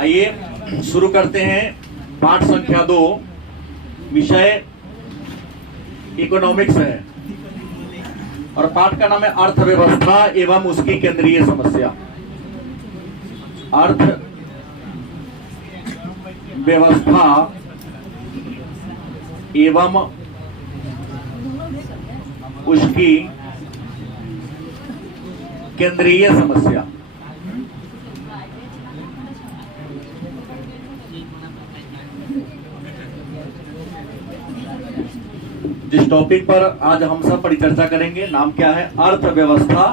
आइए शुरू करते हैं पाठ संख्या 2। विषय इकोनॉमिक्स है और पाठ का नाम है अर्थव्यवस्था एवं उसकी केंद्रीय समस्या। अर्थ व्यवस्था एवं उसकी केंद्रीय समस्या। जिस टॉपिक पर आज हम सब परिचर्चा करेंगे नाम क्या है? अर्थव्यवस्था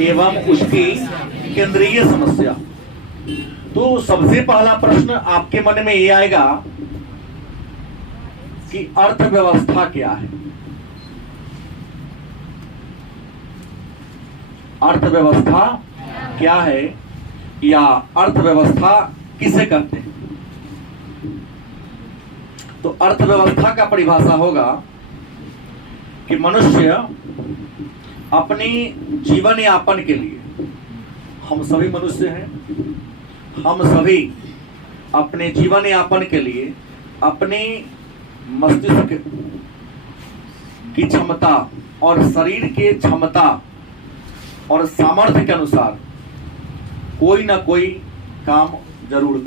एवं उसकी केंद्रीय समस्या। तो सबसे पहला प्रश्न आपके मन में ये आएगा कि अर्थव्यवस्था क्या है? अर्थव्यवस्था क्या है या अर्थव्यवस्था किसे कहते हैं? तो अर्थव्यवस्था का परिभाषा होगा कि मनुष्य अपनी जीवन यापन के लिए, हम सभी मनुष्य हैं, हम सभी अपने जीवन यापन के लिए अपनी मस्तिष्क की क्षमता और शरीर के क्षमता और सामर्थ्य के अनुसार कोई ना कोई काम जरूर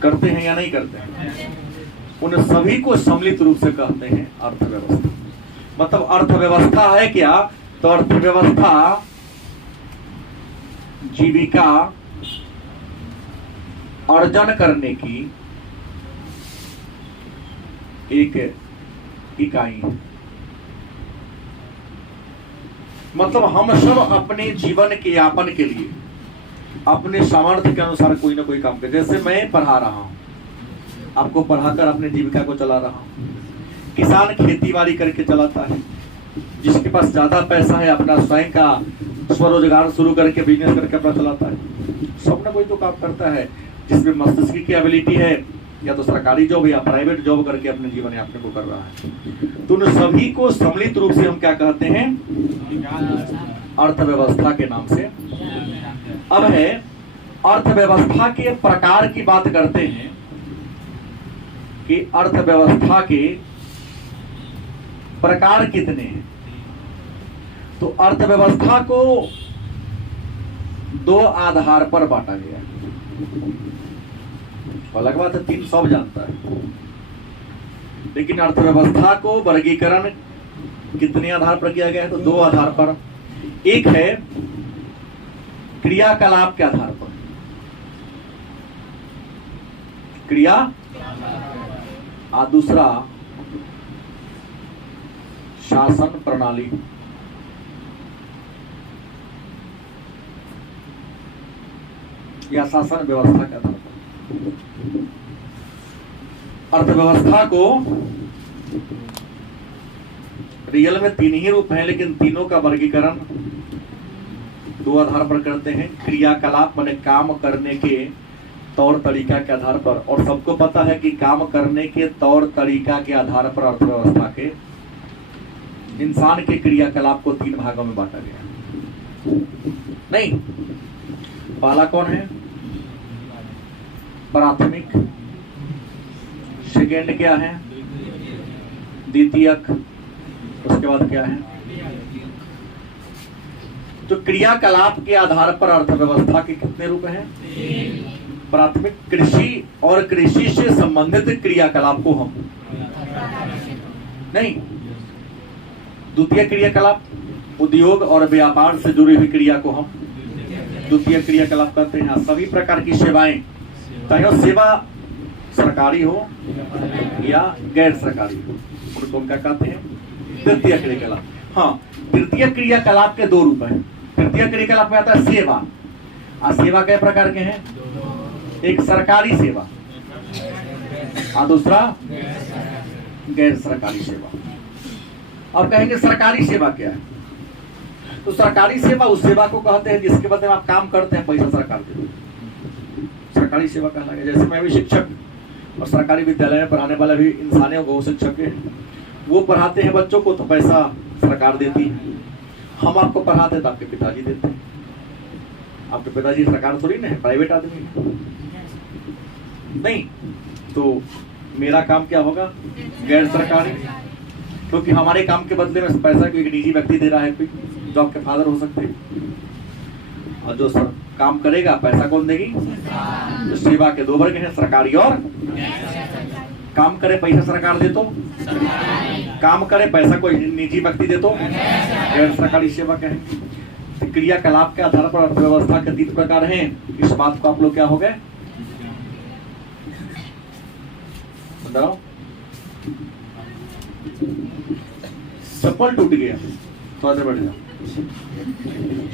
करते हैं या नहीं करते हैं? उन सभी को सम्मिलित रूप से कहते हैं अर्थव्यवस्था। मतलब अर्थव्यवस्था है क्या? तो अर्थव्यवस्था जीविका अर्जन करने की एक इकाई है। मतलब हम सब अपने जीवन के यापन के लिए अपने सामर्थ्य के अनुसार कोई ना कोई काम करते। जैसे मैं पढ़ा रहा हूं, आपको पढ़ाकर अपने जीविका को चला रहा हूं। किसान खेती बाड़ी करके चलाता है। जिसके पास ज्यादा पैसा है अपना स्वयं का स्वरोजगार शुरू करके बिजनेस करके अपना चलाता है। सब ना कोई तो काम करता है जिसमें मस्तिष्क की एबिलिटी है, या तो सरकारी जॉब या प्राइवेट जॉब करके अपने जीवन यापन को कर रहा है। तो उन सभी को सम्मिलित रूप से हम क्या कहते हैं? अर्थव्यवस्था के नाम से। अब है अर्थव्यवस्था के प्रकार की बात करते हैं कि अर्थव्यवस्था के प्रकार कितने हैं। तो अर्थव्यवस्था को दो आधार पर बांटा गया है। अलग बात है, तीन सब जानता है, लेकिन अर्थव्यवस्था को वर्गीकरण कितने आधार पर किया गया है? तो दो आधार पर। एक है क्रियाकलाप के आधार पर, क्रिया, और दूसरा शासन प्रणाली। या शासन व्यवस्था के आधार पर। अर्थव्यवस्था को रियल में तीन ही रूप हैं, लेकिन तीनों का वर्गीकरण दो आधार पर करते हैं। क्रियाकलाप माने काम करने के तौर तरीका के आधार पर, और सबको पता है कि काम करने के तौर तरीका के आधार पर अर्थव्यवस्था के इंसान के क्रियाकलाप को तीन भागों में बांटा गया। नहीं, पहला कौन है? प्राथमिक। सेकेंड क्या है? द्वितीयक। उसके बाद क्या है? तो क्रियाकलाप के आधार पर अर्थव्यवस्था के कितने रूप हैं? प्राथमिक कृषि और कृषि से संबंधित क्रियाकलाप को हम नहीं, द्वितीय क्रियाकलाप उद्योग और व्यापार से जुड़ी हुई क्रिया को हम द्वितीय क्रियाकलाप कहते हैं। सभी प्रकार की सेवाएं, चाहे सेवा सरकारी हो या गैर सरकारी हो, उनको हम क्या कहते हैं? तृतीय क्रियाकलाप। हाँ, तृतीय क्रियाकलाप के दो रूप हैं। तृतीय क्रियाकलाप में आता है सेवा। और सेवा कई प्रकार के हैं? एक सरकारी सेवा और दूसरा गैर सरकारी सेवा। अब कहेंगे सरकारी सेवा क्या है? तो सरकारी सेवा उस सेवा को कहते हैं जिसके बदले में आप काम करते हैं, पैसा सरकार देती है, सरकारी सेवा कहना है। जैसे मैं भी शिक्षक और सरकारी विद्यालय में पढ़ाने वाला भी इंसान है, वो शिक्षक है, वो पढ़ाते हैं बच्चों को तो पैसा सरकार देती है। हम आपको पढ़ाते तो आपके पिताजी देते हैं। आपके पिताजी सरकार थोड़ी ना है, प्राइवेट आदमी है। नहीं तो मेरा काम क्या होगा? गैर सरकारी, क्योंकि हमारे काम के बदले में पैसा कोई एक निजी व्यक्ति दे रहा है, कोई जो आपके फादर हो सकते हैं। और जो सर काम करेगा पैसा कौन देगी? तो सेवा के दो वर्ग हैं, सरकारी और काम करे पैसा सरकार दे तो, काम करे पैसा कोई निजी व्यक्ति दे तो गैर सरकारी सेवा कहेंगे। क्रियाकलाप के आधार पर अर्थव्यवस्था के 3 प्रकार हैं। इस बात को आप लोग क्या हो गए? बताओ, चप्पल टूट गया, थोड़ा सा बढ़ जाओ।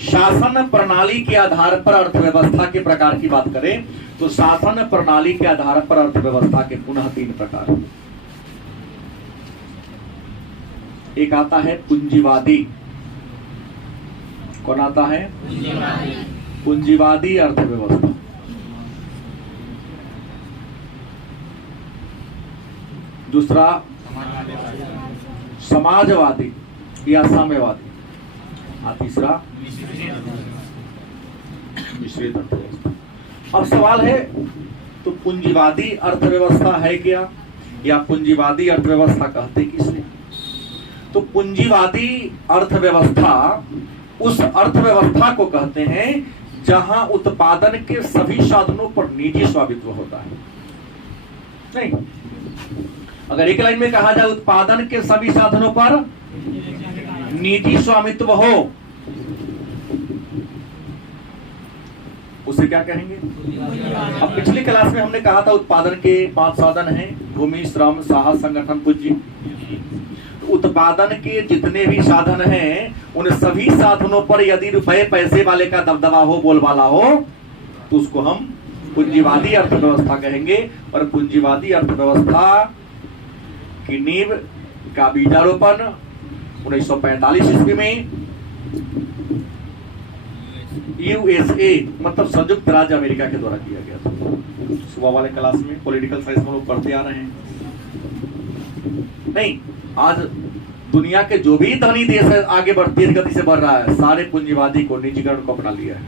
शासन प्रणाली के आधार पर अर्थव्यवस्था के प्रकार की बात करें तो शासन प्रणाली के आधार पर अर्थव्यवस्था के पुनः 3 प्रकार। एक आता है पूंजीवादी। कौन आता है? पूंजीवादी अर्थव्यवस्था। दूसरा समाजवादी या साम्यवादी। तीसरा मिश्रित अर्थव्यवस्था। अब सवाल है, तो पूंजीवादी अर्थव्यवस्था है क्या, या पूंजीवादी अर्थव्यवस्था कहते किसे? तो पूंजीवादी अर्थव्यवस्था उस अर्थव्यवस्था को कहते हैं जहां उत्पादन के सभी साधनों पर निजी स्वामित्व होता है। नहीं, अगर एक लाइन में कहा जाए उत्पादन के सभी साधनों पर निजी स्वामित्व हो, उसे क्या कहेंगे? अब पिछली क्लास में हमने कहा था उत्पादन के 5 साधन हैं, भूमि, श्रम, साहस, संगठन, पूंजी। तो उत्पादन के जितने भी साधन हैं उन सभी साधनों पर यदि रुपए पैसे वाले का दबदबा हो, बोलबाला हो, तो उसको हम पूंजीवादी अर्थव्यवस्था कहेंगे। और पूंजीवादी अर्थव्यवस्था की नींव का बीजारोपण 1945 ईस्वी में यूएसए मतलब संयुक्त राज्य अमेरिका के द्वारा किया गया था। सुबह वाले क्लास में पॉलिटिकल साइंस में लोग पढ़ते आ रहे हैं। नहीं, आज दुनिया के जो भी धनी देश है आगे बढ़ती गति से बढ़ रहा है, सारे पूंजीवादी को, निजीकरण को अपना लिया है,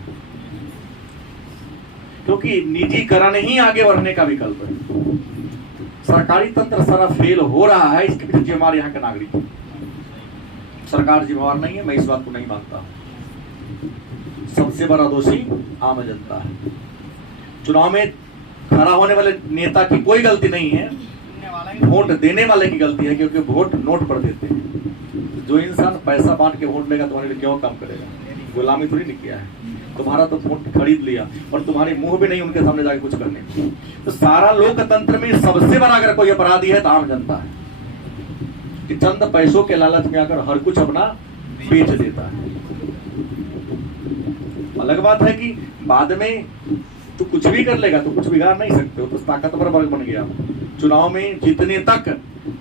क्योंकि निजीकरण ही आगे बढ़ने का विकल्प है। सरकारी तंत्र सारा फेल हो रहा है, इसके पीछे जिम्मेवार यहाँ के नागरिक है। सरकार जिम्मेवार नहीं है, मैं इस बात को नहीं मानता। सबसे बड़ा दोषी आम जनता है। चुनाव में खड़ा होने वाले नेता की कोई गलती नहीं है, वोट देने वाले की गलती है, क्योंकि वोट नोट पर देते हैं। जो इंसान पैसा बांट के वोट लेगा तुम्हारे लिए क्यों काम करेगा? गुलामी थोड़ी नहीं किया है, तुम्हारा तो वोट खरीद लिया और तुम्हारे मुंह भी नहीं उनके सामने जाके कुछ करने। तो सारा लोकतंत्र में सबसे बड़ा अगर कोई अपराधी है तो आम जनता है, कि चंद पैसों के लालच में आकर हर कुछ अपना बेच देता है। अलग बात है कि बाद में तो कुछ भी कर लेगा, तो कुछ बिगाड़ नहीं सकते हो, तो ताकतवर वर्ग बन गया। चुनाव में जितने तक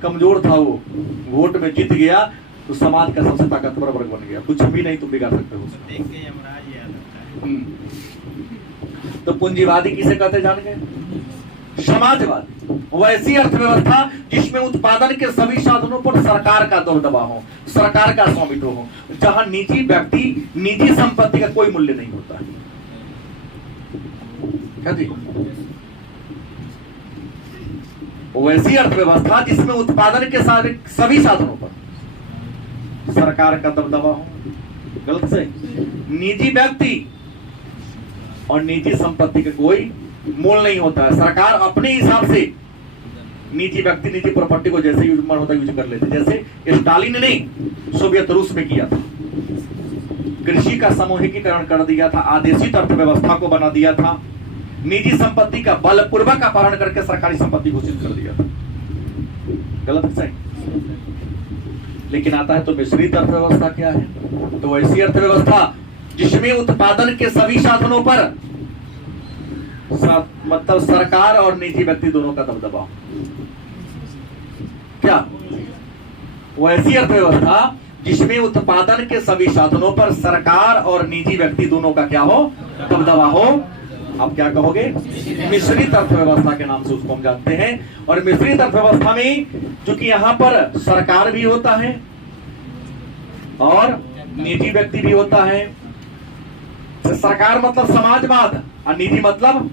कमजोर था वो वोट में जीत गया, तो समाज का सबसे ताकतवर वर्ग बन गया। कुछ भी नहीं तुम बिगाड़ सकते हो। तो पूंजीवादी किसे कहते जान गए? समाजवादी वैसी अर्थव्यवस्था जिसमें उत्पादन के सभी साधनों पर सरकार का दबदबा हो, सरकार का स्वामित्व हो, जहां निजी व्यक्ति, निजी संपत्ति का कोई मूल्य नहीं होता है। क्या जी? वैसी अर्थव्यवस्था जिसमें उत्पादन के सभी साधनों पर सरकार का दबदबा हो। गलत से निजी व्यक्ति और निजी संपत्ति का कोई मूल नहीं होता है। सरकार अपने हिसाब से निजी व्यक्ति, निजी प्रॉपर्टी को जैसे यूज मन होता है यूज कर लेते, जैसे स्टालिन ने सोवियत रूस में किया था। कृषि का सामूहिकीकरण कर दिया था, आदेशित अर्थव्यवस्था को बना दिया था, निजी संपत्ति का बलपूर्वक अपहरण करके सरकारी संपत्ति घोषित कर दिया था। गलत सही? लेकिन आता है तो मिश्रित अर्थव्यवस्था क्या है? तो ऐसी अर्थव्यवस्था जिसमें उत्पादन के सभी साधनों पर मतलब सरकार और निजी व्यक्ति दोनों का दबदबा। क्या? वैसी अर्थव्यवस्था जिसमें उत्पादन के सभी साधनों पर सरकार और निजी व्यक्ति दोनों का क्या हो? दबदबा हो। आप क्या कहोगे? मिश्रित अर्थव्यवस्था के नाम से उसको हम जानते हैं। और मिश्रित अर्थव्यवस्था में चूंकि यहाँ पर सरकार भी होता है और निजी व्यक्ति भी होता है, सरकार मतलब समाजवाद और निजी मतलब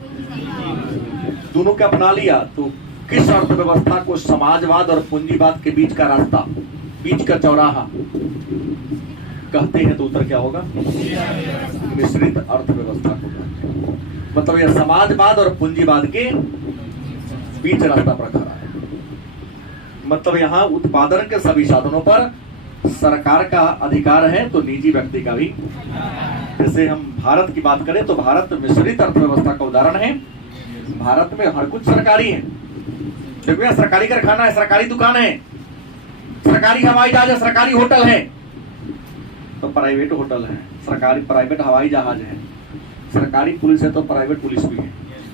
दोनों के अपना लिया तो किस अर्थव्यवस्था को समाजवाद और पूंजीवाद के बीच का रास्ता, बीच का चौराहा कहते हैं? तो उत्तर क्या होगा? मिश्रित अर्थव्यवस्था को कहते हैं। मतलब यह समाजवाद और पूंजीवाद के बीच रास्ता पर खड़ा है। मतलब यहाँ उत्पादन के सभी साधनों पर सरकार का अधिकार है तो निजी व्यक्ति का भी। जैसे हम भारत की बात करें तो भारत मिश्रित अर्थव्यवस्था का उदाहरण है। भारत में हर कुछ सरकारी है। देखो यहाँ सरकारी कारखाना है, सरकारी दुकान है, सरकारी हवाई जहाज है, सरकारी होटल है, तो प्राइवेट होटल है, सरकारी प्राइवेट हवाई जहाज है, सरकारी पुलिस है तो प्राइवेट पुलिस भी है,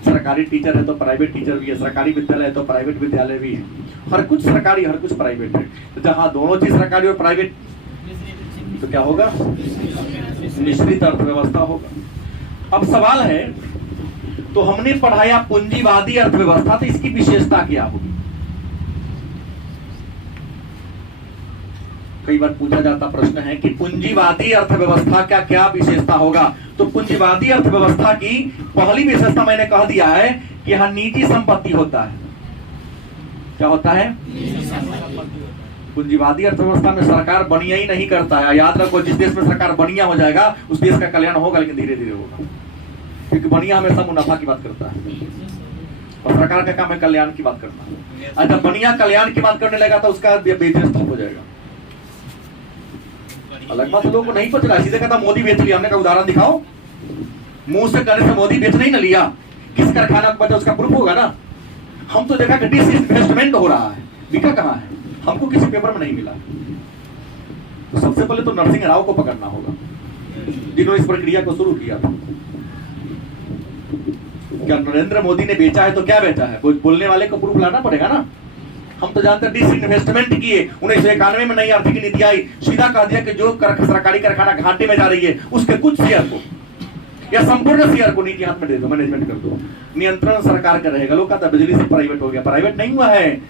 सरकारी टीचर है तो प्राइवेट टीचर भी है, सरकारी विद्यालय है तो प्राइवेट विद्यालय भी है। हर कुछ सरकारी, हर कुछ प्राइवेट है। तो जहां दोनों चीज सरकारी और प्राइवेट तो क्या होगा? मिश्रित अर्थव्यवस्था होगा। अब सवाल है, तो हमने पढ़ाया पूंजीवादी अर्थव्यवस्था, तो इसकी विशेषता क्या होगी? कई बार पूछा जाता प्रश्न है कि पूंजीवादी अर्थव्यवस्था का क्या विशेषता होगा? तो पूंजीवादी अर्थव्यवस्था की पहली विशेषता मैंने कह दिया है कि यहां निजी संपत्ति होता है। क्या होता है? पूंजीवादी अर्थव्यवस्था में सरकार बढ़िया ही नहीं करता है। याद रखो, जिस देश में सरकार बढ़िया हो जाएगा उस देश का कल्याण होगा, लेकिन धीरे धीरे होगा, क्योंकि बढ़िया हमेशा मुनाफा की बात करता है और सरकार का काम है कल्याण की बात करना। जब बढ़िया कल्याण की बात करने लगा तो उसका बिजनेस ठप हो जाएगा। अलग बात लोगों को नहीं पता, सीधे कहता मोदी बेच लिया। हमने कहा उदाहरण दिखाओ, मुंह से कहने से मोदी बेच नहीं ना लिया, किस कारखाना को बचा उसका प्रूफ होगा ना। हम तो देखा कि डिसइन्वेस्टमेंट हो रहा है, बिका कहां है? हमको किसी पेपर में नहीं मिला। तो सबसे पहले तो नरसिंह राव को पकड़ना होगा जिन्होंने इस प्रक्रिया को शुरू किया था। क्या नरेंद्र मोदी ने बेचा है तो क्या बेचा है? बोलने वाले को प्रूफ लाना पड़ेगा ना। हम तो जानते हैं डिसइन्वेस्टमेंट किए। 1991 में नई आर्थिक नीति आई, सीधा कह दिया कि जो सरकारी कारखाना घाटे में जा रही है उसके कुछ शेयर को या संपूर्ण शेयर को निजी हाथ में दे दो, मैनेजमेंट कर दो, नियंत्रण सरकार का रहेगा। लोग कहता बिजली से प्राइवेट हो गया। प्राइवेट नहीं हुआ है।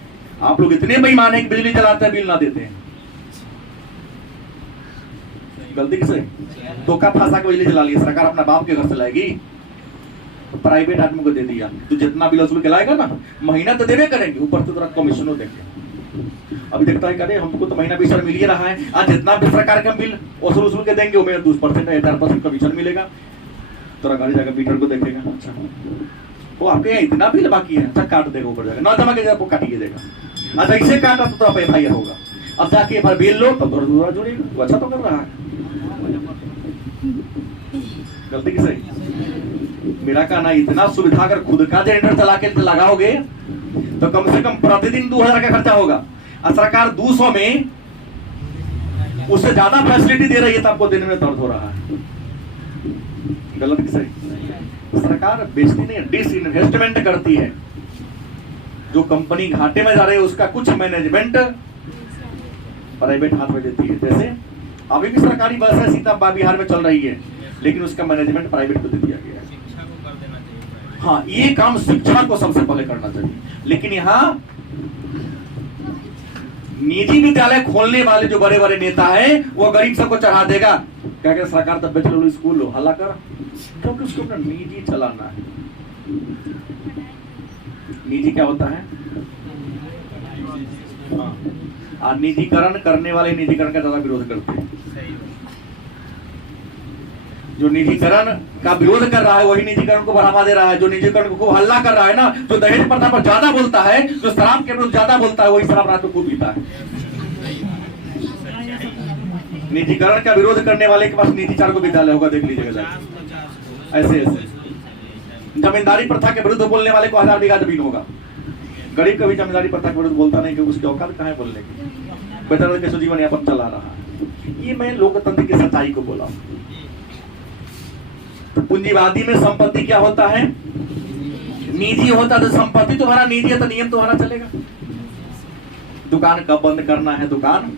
आप लोग इतने बेईमान है कि बिजली जलाते हैं, बिल ना देते हैं। गलती किसे? धोखा फंसा के बिजली जला ली सरकार, अपना बाप के घर से लाएगी, प्राइवेट आदमी को दे दिया। तो जितना बिल वसूल के लाएगा ना, महीना तो देवे करेंगे, ऊपर से थोड़ा कमीशनों देंगे। अभी देखता है करे हमको तो महीना 20 मिल ही रहा है, आज जितना भी सरकार का बिल वसूल के देंगे उसमें 2% 4% कमीशन मिलेगा। थोड़ा घर जाकर मीटर को देखेगा, अच्छा वो आपके यहाँ इतना बिल बाकी है, अच्छा काट देगा, ऊपर जाएगा, ना जमा के आपको काटिए देगा। अच्छा इसे काटा तो आप FIR होगा। अब जाके एक बार बिल लो तो थोड़ा जुड़ेगा, वो अच्छा तो कर रहा है। गलती किसे? मेरा कहना इतना सुविधा अगर खुद का जनरेटर चला के लगाओगे तो कम से कम प्रतिदिन 2000 का खर्चा होगा, और सरकार 200 में उससे ज्यादा फैसिलिटी दे रही है तो आपको देने में दर्द हो रहा है। गलत किसे? सरकार बेचती नहीं, डिसइन्वेस्टमेंट करती है। जो कंपनी घाटे में जा रही है उसका कुछ मैनेजमेंट प्राइवेट हाथ में देती है। जैसे अभी भी सरकारी बस है, सीता बिहार में चल रही है, लेकिन उसका मैनेजमेंट प्राइवेट को दे दिया गया है। हाँ, ये काम शिक्षा को सबसे पहले करना चाहिए। लेकिन यहाँ निजी विद्यालय खोलने वाले जो बड़े बड़े नेता है वो गरीब सबको चढ़ा देगा, क्या कहते सरकार तब बेच लो, स्कूल लो, हल्ला कर, क्योंकि उसको अपना निजी चलाना है। निजी क्या होता है? हाँ, निजीकरण करने वाले निजीकरण का ज्यादा विरोध करते हैं। जो निजीकरण का विरोध कर रहा है वही निजीकरण को बढ़ावा दे रहा है। जो निजीकरण को खूब हल्ला कर रहा है ना, जो दहेज प्रथा पर ज्यादा बोलता है, जो शराब के विरुद्ध ज्यादा बोलता है, वही शराब रात को खूब पीता है। निजीकरण का विरोध करने वाले के पास निजी 4 विद्यालय होगा, देख लीजिएगा। ऐसे ऐसे जमींदारी प्रथा के विरुद्ध बोलने वाले को 1000 बीघा जमीन होगा। गरीब कभी जमींदारी प्रथा के विरुद्ध बोलता नहीं, क्योंकि उसकी औकात कहाँ है बोलने की, बेहतर कैसे जीवन यापन चला रहा है। ये मैं लोकतंत्र की सच्चाई को बोला। तो पूंजीवादी में संपत्ति क्या होता है? निजी होता है। तो संपत्ति तुम्हारा निजी है तो नियम तुम्हारा चलेगा। दुकान कब बंद करना है, दुकान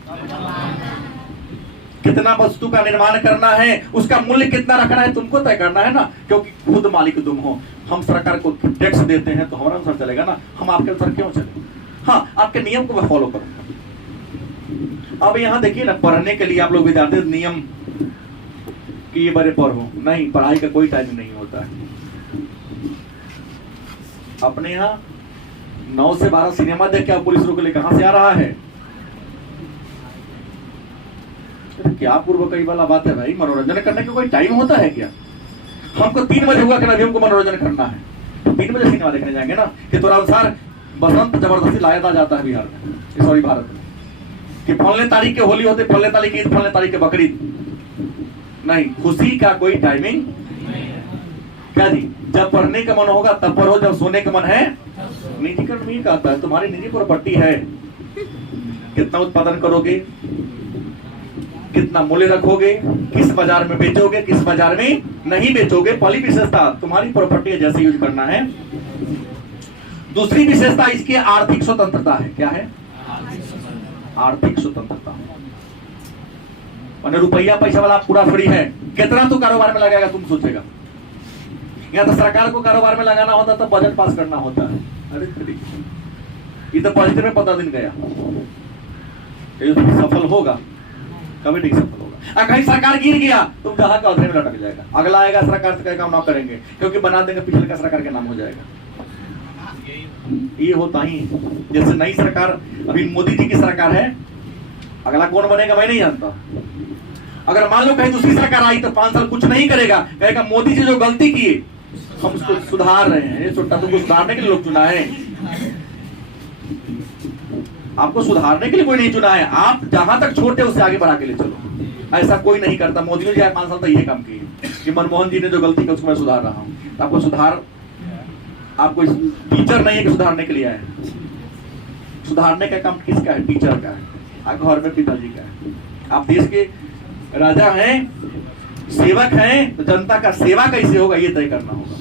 कितना वस्तु का निर्माण करना है, उसका मूल्य कितना रखना है, तुमको तय करना है ना, क्योंकि खुद मालिक तुम हो। हम सरकार को टैक्स देते हैं तो हमारा अनुसार चलेगा ना, हम आपके अनुसार क्यों चले? हाँ, आपके नियम को मैं फॉलो करूंगा। अब यहाँ देखिए ना, पढ़ने के लिए आप लोग विद्यार्थी नियम कि ये बड़े पढ़ो, नहीं, पढ़ाई का कोई टाइम नहीं होता है। अपने यहाँ 9 से 12 सिनेमा देख के पुलिस रोक ले, कहां से आ रहा है? क्या पूर्व कई वाला बात है भाई, मनोरंजन करने का कोई टाइम होता है क्या? हमको 3 बजे हुआ कि अभी हमको मनोरंजन करना है, तो 3 बजे सिनेमा देखने जाएंगे ना? कि तोरा अनुसार बसंत जबरदस्ती लाया जाता है बिहार में, सॉरी भारत में, कि फलने तारीख के होली होते, फलने तारीख की ईद, फलने तारीख के बकरीद। नहीं, खुशी का कोई टाइमिंग क्या जी? जब पढ़ने का मन होगा तब पढ़ो, जब सोने का मन है। निजीकरण नहीं कहता है, तुम्हारी निजी प्रॉपर्टी है। कितना उत्पादन करोगे, कितना मूल्य रखोगे, किस बाजार में बेचोगे, किस बाजार में नहीं बेचोगे, पहली विशेषता तुम्हारी प्रॉपर्टी है, जैसे यूज करना है। दूसरी विशेषता इसकी आर्थिक स्वतंत्रता है। क्या है? आर्थिक स्वतंत्रता। माने रुपया पैसा वाला पूरा फ्री है, कितना तो कारोबार में लगाएगा तुम सोचेगा। या तो सरकार को कारोबार में लगाना होता तो बजट पास करना होता है। अरे ये तो बजट में 15 दिन गया, ये सफल होगा कभी नहीं सफल होगा। कहीं सरकार गिर गया तुम जहां का उधर में लटक जाएगा, अगला आएगा सरकार से काम ना करेंगे, क्योंकि बना देंगे पिछले का सरकार के नाम हो जाएगा। ये होता ही, जैसे नई सरकार, अभी मोदी जी की सरकार है, अगला कौन बनेगा मैं नहीं जानता। अगर मान लो कहीं दूसरी सरकार आई तो 5 साल कुछ नहीं करेगा, कहेगा मोदी जी जो गलती की हम उसको सुधार रहे हैं। ये छोटा तुमको सुधारने के लिए लोग चुना है, आपको सुधारने के लिए कोई नहीं चुना है। आप जहां तक छोड़ते उससे आगे बढ़ा के ले चलो। ऐसा कोई नहीं करता। मोदी ने 5 साल तक ये काम किए कि मनमोहन जी ने जो गलती की उसको मैं सुधार रहा हूं। आपको सुधार, आपको टीचर नहीं है कि सुधारने के लिए आए। सुधारने का काम किसका है? टीचर का है, घर में पिताजी का है। आप देश के राजा हैं, सेवक हैं, तो जनता का सेवा कैसे होगा ये तय करना होगा।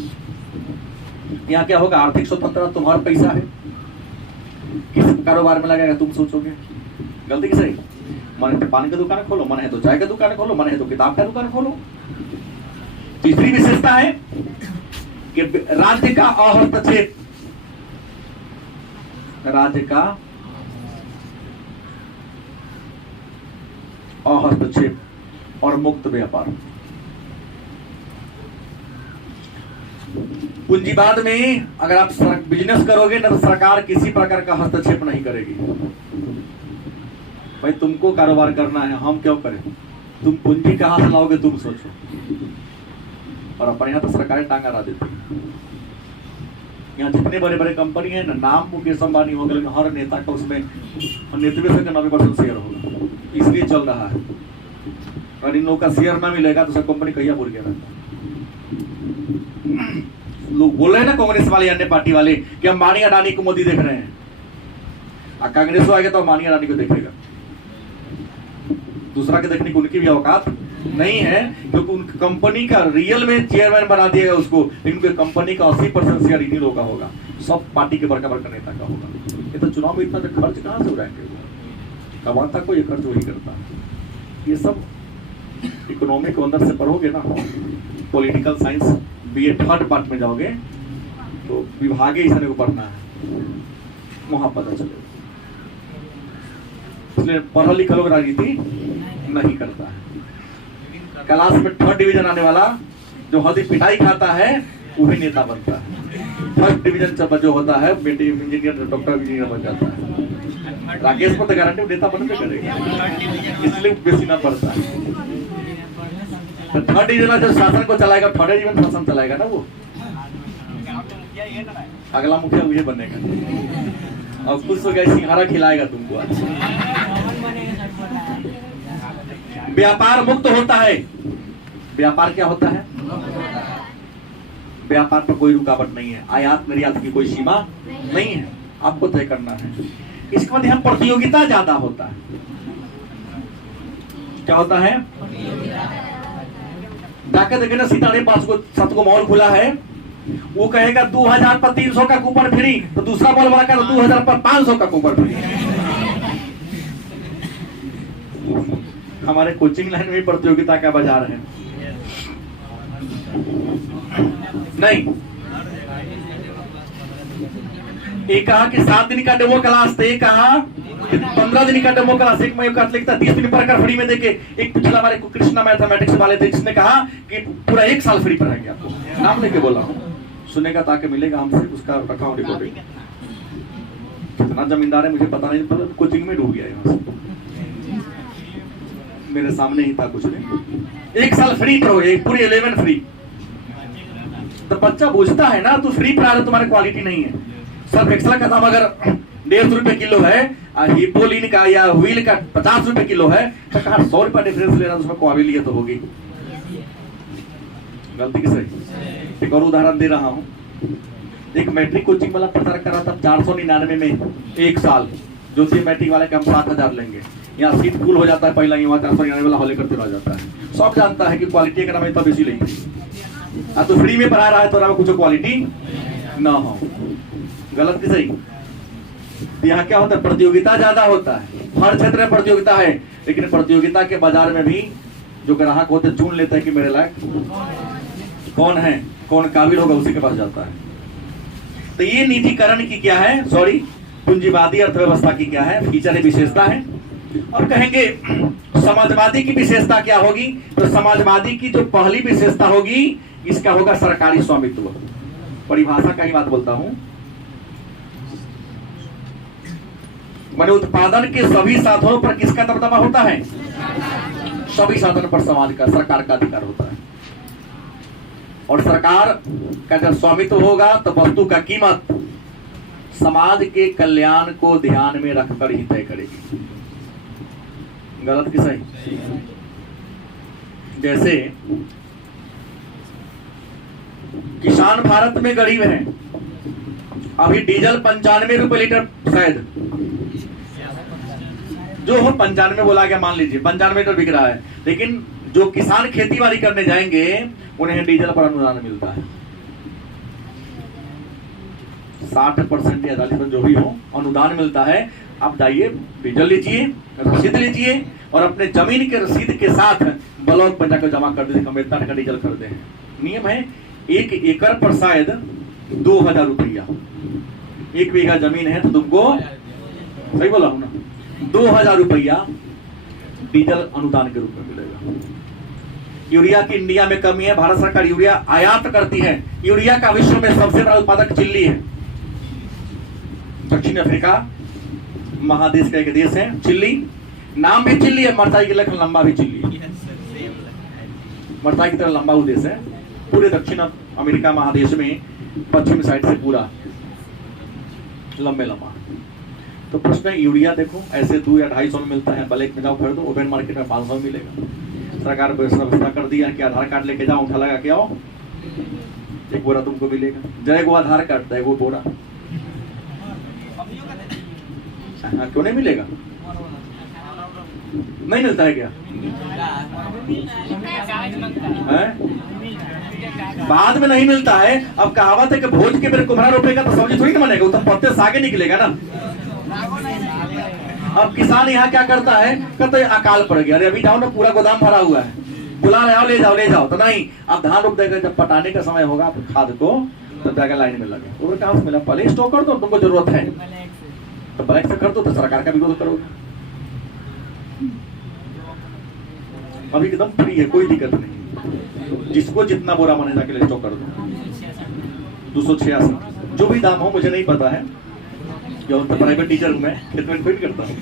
यहाँ क्या होगा? आर्थिक स्वतंत्रता। तुम्हारा पैसा है, किस कारोबार में लगाएगा तुम सोचोगे। गलती किसे? मन है तो पानी की दुकान खोलो, मन है तो चाय की दुकान खोलो, मन है तो किताब का दुकान खोलो। तीसरी विशेषता है कि राज्य का अहस्तक्षेप, राज्य का अहस्तक्षेप और मुक्त व्यापार। पूंजीवाद में अगर आप बिजनेस करोगे ना तो सरकार किसी प्रकार का हस्तक्षेप नहीं करेगी। भाई तुमको कारोबार करना है, हम क्यों करें? तुम पूंजी कहां से लाओगे तुम सोचो। और अपने यहाँ तो सरकार टांगा ला देती है। यहाँ जितने बड़े बड़े कंपनी है ना, नाम मुकेश अंबानी हो गए, लेकिन हर नेता का उसमें नेतृत्व से 90% शेयर होगा, इसलिए चल रहा है। और इन लोगों का शेयर ना मिलेगा तो सब कंपनी कहिया बुर गया रहता। लोग बोल रहे हैं ना कांग्रेस वाले, अन्य पार्टी वाले, कि अंबानी अडानी को मोदी देख रहे हैं, और कांग्रेस आएगा तो अंबानी अडानी को देखेगा। दूसरा के देखने की उनकी भी औकात नहीं है, क्योंकि उनकी कंपनी का रियल में चेयरमैन बना दिएगा उसको, लेकिन कंपनी का 80% शेयर इन्हीं लोगों का होगा, सब पार्टी के बड़का बड़का नेता का होगा। ये तो चुनाव में इतना खर्च कहां से उड़ाएंगे? कमाता को ये खर्च वही करता है। ये सब इकोनॉमिक अंदर से पढ़ोगे ना, political science BA 3rd part में जाओगे तो विभागे इस को पढ़ना है, वहां पता चलेगा। इसलिए पढ़ा लिखा लोग राजनीति नहीं करता है। क्लास में 3rd डिवीजन आने वाला जो हदी पिटाई खाता है वही नेता बनता है। 1st डिवीजन जो होता है बेटी इंजीनियर, डॉक्टर, इंजीनियर बन जाता है। राकेश को तो गारंटी नेता बनकर करेगा, इसलिए बेसी ना पड़ता है। तो 3rd डिवीजन जब शासन को चलाएगा, 3rd डिवीजन शासन चलाएगा ना, वो अगला मुखिया वही बनेगा। और खुश हो गया, सिंघारा खिलाएगा तुमको। व्यापार मुक्त होता है। व्यापार क्या होता है? व्यापार पर कोई रुकावट नहीं है, आयात निर्यात की कोई सीमा नहीं है, आपको तय करना है। इसके बाद यहाँ प्रतियोगिता ज्यादा होता है। क्या होता है? जाकर देखे ना, सितारे पास को 7 को मॉल खुला है, वो कहेगा 2000 पर 300 का कूपन फ्री, तो दूसरा मॉल वाला का 2000 पर 500 का कूपन फ्री। हमारे कोचिंग लाइन में प्रतियोगिता का बाजार है। नहीं, एक कहा कि 7 दिन का डेमो क्लास थे, कहा 15 दिन का डेमो क्लास, एक मई का लिखता 30 दिन प्रकार फ्री में देके। एक पिछला हमारे को कृष्णा मैथमेटिक्स वाले थे जिसने कहा कि पूरा 1 साल फ्री पढ़ाएंगे आपको, नाम लेके बोला हूँ, सुनेगा ताकि मिलेगा हमसे, उसका रखा हूँ रिकॉर्डिंग। कितना जमींदार है मुझे पता नहीं, पर कोचिंग में डूब गया यहाँ से, मेरे सामने ही था कुछ नहीं। 1 साल फ्री पढ़ो, एक पूरी 11 फ्री। तो बच्चा पूछता है ना, तो फ्री पढ़ा रहे तुम्हारी क्वालिटी नहीं है। सर्फ एक्सेल का दाम अगर 150 रुपए किलो है, हिपोलिन का या व्हील का 50 रुपए किलो है, तो कहा 100 रुपया डिफरेंस ले रहा, उसमें क्वालिटी तो होगी। गलती की सही। एक और उदाहरण दे रहा हूँ, एक मैट्रिक कोचिंग वाला प्रचार कर रहा था 499 में 1 साल, जो थी मैट्रिक वाले के हम 7000 लेंगे। यहाँ सीट फुल हो जाता है, पहला ही वहाँ 499 वाला हॉले करते रह जाता है। सब जानता है कि क्वालिटी अगर हमें तब इसी लेंगे। तो फ्री में पढ़ा रहा है तो हमें कुछ क्वालिटी ना हो। गलत की सही। यहाँ क्या होता है, प्रतियोगिता ज्यादा होता है, हर क्षेत्र में प्रतियोगिता है, लेकिन प्रतियोगिता के बाजार में भी जो ग्राहक होते चुन लेते हैं कि मेरे लायक कौन है, कौन काबिल होगा, उसी के पास जाता है। तो ये निजीकरण की क्या है, सॉरी पूंजीवादी अर्थव्यवस्था की क्या है, फीचर है, विशेषता है। और कहेंगे समाजवादी की विशेषता क्या होगी, तो समाजवादी की जो पहली विशेषता होगी, इसका होगा सरकारी स्वामित्व। परिभाषा का ही बात बोलता हूं, माने उत्पादन के सभी साधनों पर किसका दबदबा होता है, सभी साधनों पर समाज का, सरकार का अधिकार होता है। और सरकार का जब स्वामित्व होगा तो वस्तु का कीमत समाज के कल्याण को ध्यान में रखकर ही तय करेगी। गलत की सही। जैसे किसान भारत में गरीब हैं, अभी डीजल 95 रुपए लीटर, शायद जो हो 95 बोला गया, मान लीजिए 95 लीटर बिक रहा है, लेकिन जो किसान खेती बाड़ी करने जाएंगे उन्हें डीजल पर अनुदान मिलता है 60% या 40% जो भी हो अनुदान मिलता है। आप जाइए डीजल लीजिए, रसीद लीजिए और अपने जमीन के रसीद के साथ ब्लॉक पर जाकर जमा कर दीजिए, हम इतना का डीजल खरीदे हैं। नियम है 1 एकड़ पर शायद 2000 रुपया, 1 बीघा जमीन है तो तुमको, सही बोला हूं ना, 2000 रुपया डीजल अनुदान के रूप में मिलेगा। यूरिया की इंडिया में कमी है, भारत सरकार यूरिया आयात करती है। यूरिया का विश्व में सबसे बड़ा उत्पादक चिली है, दक्षिण अफ्रीका महादेश का एक देश है चिली, नाम भी चिल्ली है, मरचाई के लेकर लंबा भी चिल्ली है, मरचाई की तरह लंबा वो देश है पूरे दक्षिण अमेरिका महादेश में, पश्चिम साइड से पूरा लंबे लंबा। तो प्रश्न है, यूरिया देखो ऐसे 200 या 250 में मिलता है, ब्लैक में जाओ खरीदो, ओपन मार्केट में 500 में मिलेगा। सरकार व्यवस्था कर दिया कि आधार कार्ड लेके जाओ, उठा लगा के आओ, 1 बोरा तुमको मिलेगा। जय गो आधार कार्ड, जय गो बोरा। हाँ, क्यों नहीं मिलेगा, नहीं मिलता है क्या है? बाद में नहीं मिलता है। अब कहावत है कि भोज के मेरे कुम्हारा रोपेगा तो सब्जी थोड़ी ना बनेगा, तो पत्ते से आगे निकलेगा ना। अब किसान यहाँ क्या करता है, कहते हैं अकाल पड़ गया, अरे अभी जाओ ना पूरा गोदाम भरा हुआ है, बुला रहे हो, ले जाओ ले जाओ, तो नहीं, अब धान रोप देगा, जब पटाने का समय होगा खाद को तब जाकर लाइन में लगे। तो कहां से मिला, पहले स्टॉक कर दो, तुमको जरूरत है तो ब्लैक से कर दो, तो सरकार का विरोध करोगे। अभी एकदम फ्री है, कोई दिक्कत नहीं, जिसको जितना बोरा माने जाके ले स्टॉक कर दो। 286 जो भी दाम हो, मुझे नहीं पता है, जो प्राइवेट टीचर हूं मैं, खेत में कोई करता हूं।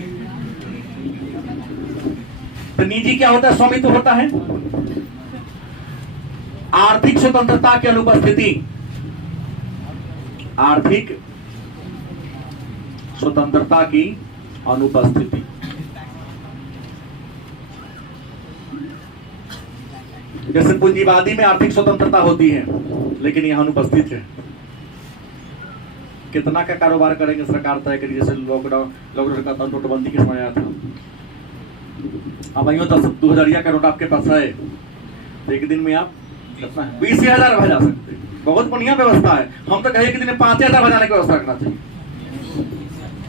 तो निजी क्या होता है, स्वामित्व होता है। आर्थिक स्वतंत्रता की अनुपस्थिति, आर्थिक स्वतंत्रता की अनुपस्थिति। जैसे पूंजीवादी में आर्थिक स्वतंत्रता होती है, लेकिन यहां अनुपस्थित है। कितना का कारोबार करेंगे सरकार तय करेगी। जैसे लॉकडाउन का था, नोटबंदी के समय आया था, अब 2000 का नोट आपके पास है, तो एक दिन में आप 20,000 भजा सकते हैं। बहुत बढ़िया व्यवस्था है। हम तो कहे कि दिन में 5,000 भजाने की व्यवस्था करना चाहिए,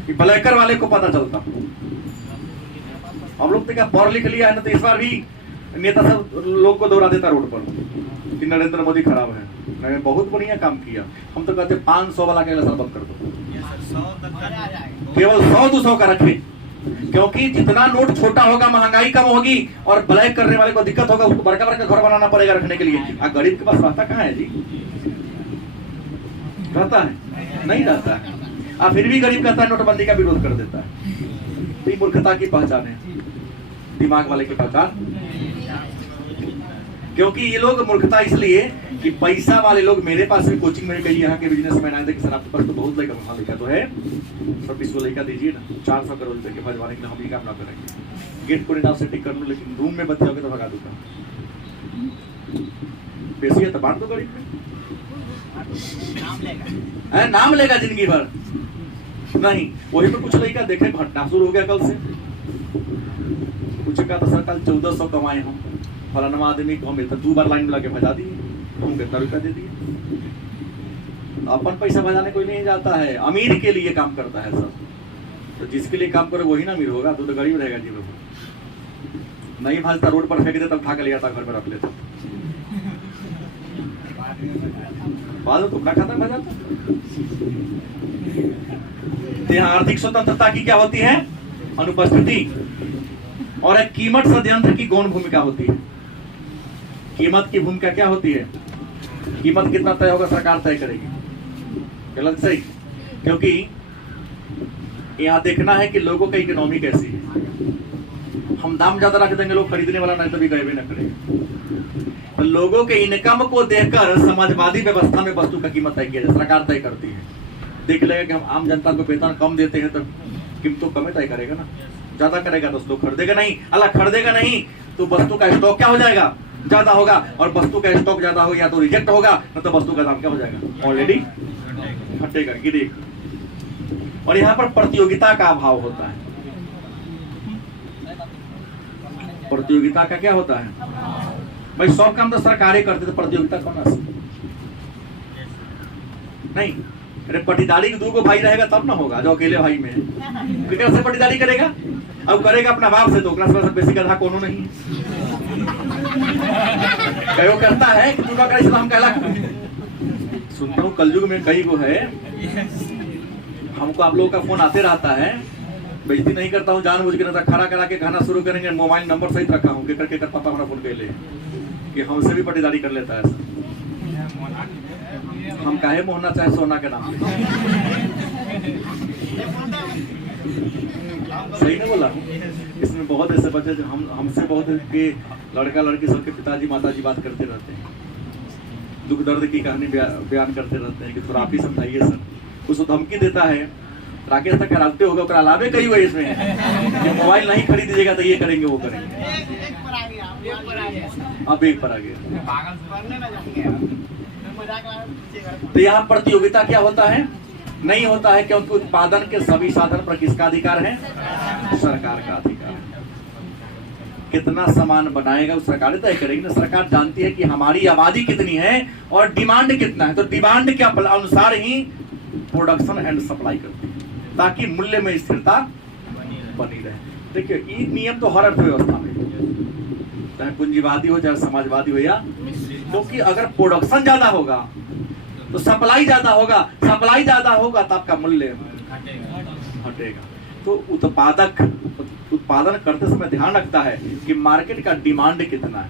कि ब्लैकर वाले को पता चलता। हम लोग तो क्या पढ़ लिख लिया है ना, तो इस बार भी नेता सब लोग को दौड़ा देता रोड पर कि नरेंद्र मोदी खराब है। मैंने बहुत बढ़िया काम किया। हम तो कहते 500 वाला के सरबत कर दो, केवल 100-200 का रखे, क्योंकि जितना नोट छोटा होगा महंगाई कम होगी और ब्लैक करने वाले को दिक्कत होगा, उसको बड़का बड़का घर बनाना पड़ेगा रखने के लिए। गरीब के पास रहता कहाँ है जी? रहता है? नहीं रहता है। फिर भी गरीब कहता है नोटबंदी का विरोध कर देता है। तो ये मूर्खता की पहचान है, दिमाग वाले की पहचान। क्योंकि ये लोग मूर्खता इसलिए कि पैसा वाले लोग, मेरे पास भी कोचिंग में कई यहाँ के बिजनेसमैन आए थे कि सर आपके पास तो बहुत लड़का, वहाँ लिखा तो है सब, इसको लड़का दीजिए ना 400 करोड़ रुपए के भजवाने के लिए, हम ये काम ना करेंगे। गेट को रिटाव सेटिंग कर लूँ, लेकिन रूम में बच्चे होगे तो भगा दूंगा। पैसे तो बांट दो गरीब में, नाम लेगा जिंदगी भर नहीं। वही पे कुछ लड़का देखे घटना शुरू हो गया कल से, कुछ का तो सर कल 1400 कमाए हम, फलाना आदमी को हम 2 बार लाइन में लगे भजा दिए, तुम कितना रुपया दे दिए। अपन पैसा भजाने कोई नहीं जाता है, अमीर के लिए काम करता है सब। तो जिसके लिए काम करे वही ना अमीर होगा, तो गरीब रहेगा जीवन में। नहीं भजता रोड पर फेंक देता, उठा के ले आता, घर पर रख लेता, बाद में टुकड़ा खाता भजाता। तो यहाँ आर्थिक स्वतंत्रता की क्या होती है? अनुपस्थिति। और एक कीमत षड्यंत्र की गौण भूमिका होती है। कीमत की भूमिका क्या होती है? कीमत कितना तय होगा सरकार तय करेगी, गलत सही। क्योंकि यहाँ देखना है कि लोगों का इकोनॉमी कैसी है। हम दाम ज्यादा रख देंगे, लोग खरीदने वाला नहीं, तभी गए भी न करेगा। तो लोगों के इनकम को देखकर समाजवादी व्यवस्था में वस्तु का कीमत तय किया जाए, सरकार तय करती है। देख लेगा कि हम आम जनता को वेतन कम देते हैं तो कीमतों कम तय करेगा ना, ज्यादा करेगा तो लोग खरीदेगा नहीं। अलग खरीदेगा नहीं तो वस्तु का स्टॉक क्या हो जाएगा? ज्यादा होगा। और वस्तु का स्टॉक ज्यादा होगा या तो रिजेक्ट होगा, न तो वस्तु का दाम क्या हो जाएगा? ऑलरेडी घटेगा, गिरेगा। और यहाँ पर प्रतियोगिता का अभाव होता है। प्रतियोगिता का क्या होता है भाई? सब काम तो सरकारें करते, तो प्रतियोगिता कौन है? नहीं, अरे पटीदारी के 2 भाई रहेगा तब ना होगा, जो अकेले भाई में है। से पटीदारी करेगा, अब करेगा अपना बाप से, तो बेसी गधा कोनो नहीं कयो करता है कि तू ना करे, हम कहला। सुनता हूँ कलयुग में कई को है, हमको आप लोगों का फोन आते रहता है, बेइज्जती नहीं करता हूँ जानबूझ के, ना खड़ा करा के खाना शुरू करेंगे। मोबाइल नंबर सहित रखा हूँ के पापा हमारा फोन कर ले कि हमसे भी पटीदारी कर लेता है। हम काहे मोहना चाहे सोना के नाम सही नहीं बोला? इसमें बहुत ऐसे बच्चे जो हमसे बहुत के लड़का लड़की सबके पिताजी माताजी बात करते रहते हैं, दुख दर्द की कहानी बयान करते रहते हैं कि थोड़ा आप ही समझाइए सर। कुछ धमकी देता है, राकेश तक कराते होगा, अलावे कई हुए इसमें कि मोबाइल नहीं खरीदीजिएगा तो ये करेंगे वो करेंगे। अब एक पर आ गया। तो यहाँ प्रतियोगिता क्या होता है? नहीं होता है, क्योंकि उत्पादन के सभी साधन पर किसका अधिकार है? सरकार का अधिकार है। कितना सामान बनाएगा वो सरकार तय करेगी ना। सरकार जानती है कि हमारी आबादी कितनी है और डिमांड कितना है, तो डिमांड के अनुसार ही प्रोडक्शन एंड सप्लाई करती है, ताकि मूल्य में स्थिरता बनी रहे। देखिए ये नियम तो हर अर्थव्यवस्था में, चाहे पूंजीवादी हो चाहे समाजवादी हो, या क्योंकि अगर प्रोडक्शन ज्यादा होगा तो सप्लाई ज्यादा होगा, सप्लाई ज्यादा होगा तो आपका मूल्य घटेगा। तो उत्पादन करते समय ध्यान रखता है कि मार्केट का डिमांड कितना है।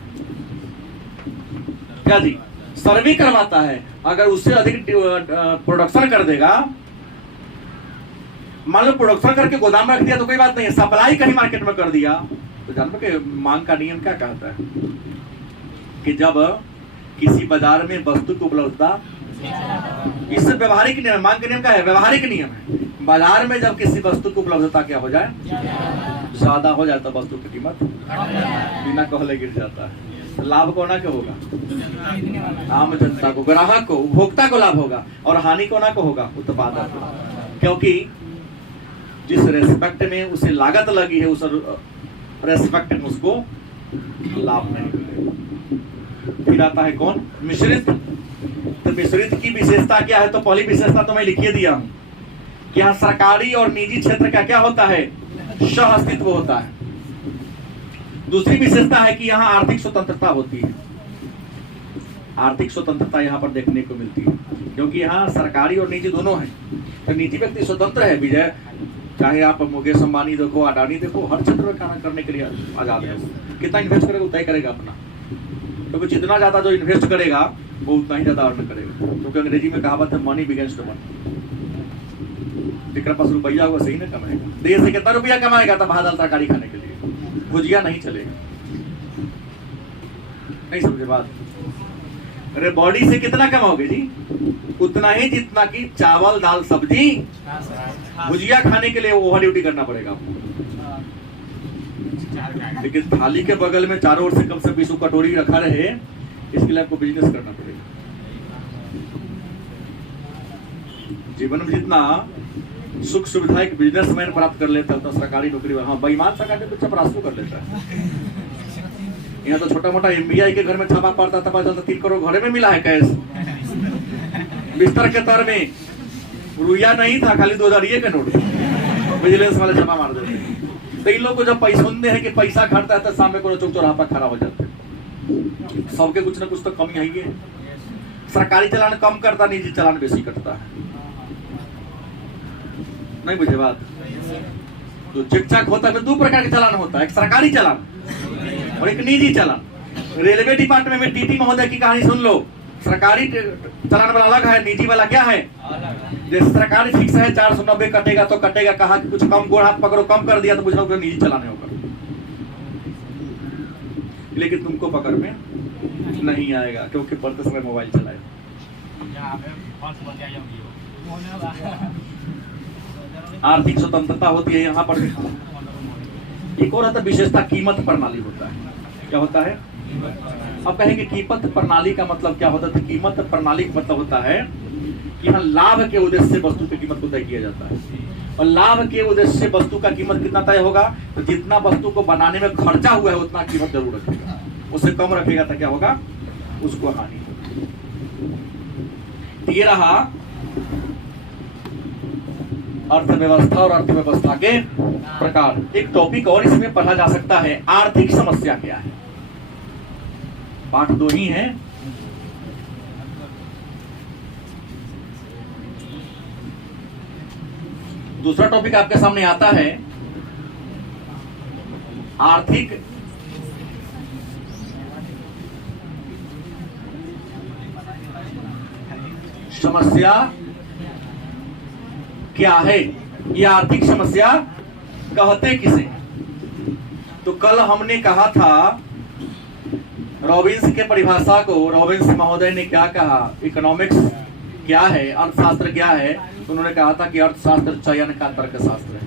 क्या जी? सर्वे करवाता है, अगर उससे अधिक प्रोडक्शन कर देगा, मान लो प्रोडक्शन करके गोदाम में रख दिया तो कोई बात नहीं है, सप्लाई कहीं मार्केट में कर दिया तो जानते कि मांग का नियम क्या कहता है कि जब किसी बाजार में वस्तु की उपलब्धता, इससे व्यवहारिक नियम, मांग का नियम क्या है? व्यवहारिक नियम है। बाजार में जब किसी वस्तु की उपलब्धता क्या हो जाए? ज्यादा हो जाए, तो वस्तु की कीमत बिना कहले गिर जाता है। लाभ को ना क्या होगा? आम जनता को, ग्राहक को, उपभोक्ता को लाभ होगा, और हानि को ना को होगा? उत्पादक को। क्योंकि जिस रेस्पेक्ट में उसे लागत लगी है उस रेस्पेक्ट में उसको लाभ नहीं मिलेगा। फिर आता है कौन? मिश्रित। तो मिश्रित की विशेषता क्या है? तो पहली विशेषता तो मैं लिखिए दिया हूं कि यहाँ सरकारी और निजी क्षेत्र का क्या होता है? सह अस्तित्व होता है। दूसरी विशेषता है कि यहाँ आर्थिक स्वतंत्रता होती है। आर्थिक स्वतंत्रता यहाँ पर देखने को मिलती है, क्योंकि यहाँ सरकारी और निजी दोनों है। तो निजी व्यक्ति स्वतंत्र है, विजय चाहे आप मुकेश अंबानी देखो, अडानी देखो, हर क्षेत्र में काम करने के लिए आजाद है। कितना इन्वेस्ट करेगा तय करेगा अपना, क्योंकि जितना ज्यादा जो इन्वेस्ट करेगा वो उतना ही ज्यादा अर्न करेगा। क्योंकि अंग्रेजी में कहावत है मनी बिगिंस टू अर्न। जिसके पास रुपया होगा सही ना कमाएगा। देश से कितना रुपया कमाएगा तब भात दाल तरकारी खाने के लिए, भुजिया नहीं चलेगा। नहीं समझे बात? अरे बॉडी से कितना कमाओगे जी? उतना ही जितना कि चावल दाल सब्जी भुजिया खाने के लिए ओवर ड्यूटी करना पड़ेगा आपको। लेकिन थाली के बगल में चारों ओर से कम से 20 कटोरी रखा रहे, इसके लिए आपको बिजनेस करना पड़ेगा। जीवन में जितना सुख सुविधा एक बिजनेसमैन प्राप्त कर लेता है उतना सरकारी नौकरी में, हाँ बेईमान सरकारी बच्चा प्राप्त कर लेता है। यहाँ तो छोटा मोटा एमबीआई के घर में छापा पड़ता था, पता चलता 3 करोड़ घरे में मिला है कैश। बिस्तर के तर में रुपया नहीं था, खाली 2000 का नोट, विजिलेंस वाले छापा मार देते। तो इन लोग को जब पैसा सुनते हैं कि पैसा घटता है तो सामने को चौक चौराहा पर खड़ा हो जाते हैं। सबके कुछ ना कुछ तो कमी है। सरकारी चलान कम करता, निजी चलान बेसी कटता है। नहीं बुझे बात? जो चेक चाक होता है 2 प्रकार के चलान होता है, एक सरकारी चलान और एक निजी चलान। रेलवे डिपार्टमेंट में टीटी महोदय की कहानी सुन लो। सरकारी चलान वाला अलग है, निजी वाला क्या है? जैसे सरकारी फिक्स है 490 कटेगा तो कटेगा, कहा कि कुछ कम गोड़ हाथ पकड़ो कम कर दिया तो बुझाओ कि निजी चलान होगा। लेकिन तुमको पकड़ में नहीं आएगा क्योंकि पढ़ते समय मोबाइल चलाए। आर्थिक स्वतंत्रता होती है यहाँ पर भी। एक और होता है विशेषता, कीमत प्रणाली होता है। क्या होता है? अब कहेंगे कीमत प्रणाली का मतलब क्या होता है? कीमत प्रणाली का मतलब होता है कि यहाँ लाभ के उद्देश्य से वस्तु की कीमत को तय किया जाता है। और लाभ के उद्देश्य से वस्तु का कीमत कितना तय होगा? तो जितना वस्तु को बनाने में खर्चा हुआ है उतना कीमत जरूर रखेगा, उससे कम रखेगा तो क्या होगा? उसको हानि होगी। ये रहा अर्थव्यवस्था और अर्थव्यवस्था के प्रकार। एक टॉपिक और इसमें पढ़ा जा सकता है, आर्थिक समस्या क्या है। पाठ 2 ही है। दूसरा टॉपिक आपके सामने आता है आर्थिक समस्या क्या है। ये आर्थिक समस्या कहते किसे? तो कल हमने कहा था रॉबिन्स के परिभाषा को, रॉबिन्स महोदय ने क्या कहा, इकोनॉमिक्स क्या है, अर्थशास्त्र क्या है। तो उन्होंने कहा था कि अर्थशास्त्र चयन का तर्कशास्त्र है।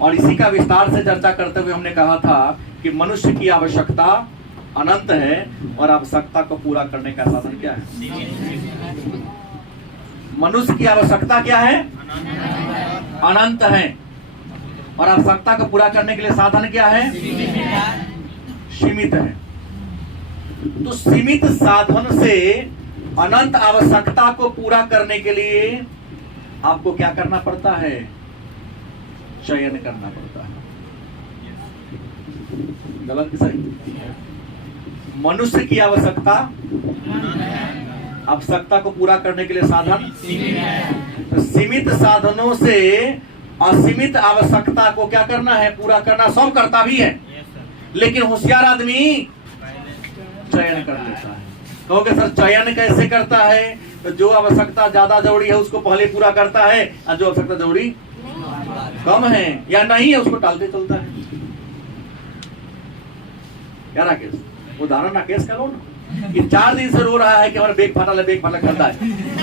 और इसी का विस्तार से चर्चा करते हुए हमने कहा था कि मनुष्य की आवश्यकता अनंत है और आवश्यकता को पूरा करने का साधन क्या है? मनुष्य की आवश्यकता क्या है? अनंत है। और आवश्यकता को पूरा करने के लिए साधन क्या है? सीमित है। तो सीमित साधन से अनंत आवश्यकता को पूरा करने के लिए आपको क्या करना पड़ता है? चयन करना पड़ता है। गलत कि सही? मनुष्य की आवश्यकता, आवश्यकता को पूरा करने के लिए साधन सीमित साधनों से असीमित आवश्यकता को क्या करना है? पूरा करना। सब करता भी है, लेकिन होशियार आदमी चयन कर लेता है। कहोगे सर चयन कैसे करता है? तो जो आवश्यकता ज्यादा जरूरी है उसको पहले पूरा करता है, और जो आवश्यकता जरूरी कम है या नहीं है उसको टालते चलता है। क्या राकेश, उदाहरण राकेश का लो ना, कि 4 दिन से रो रहा है कि हमारा बैग फाटा खरीदा है,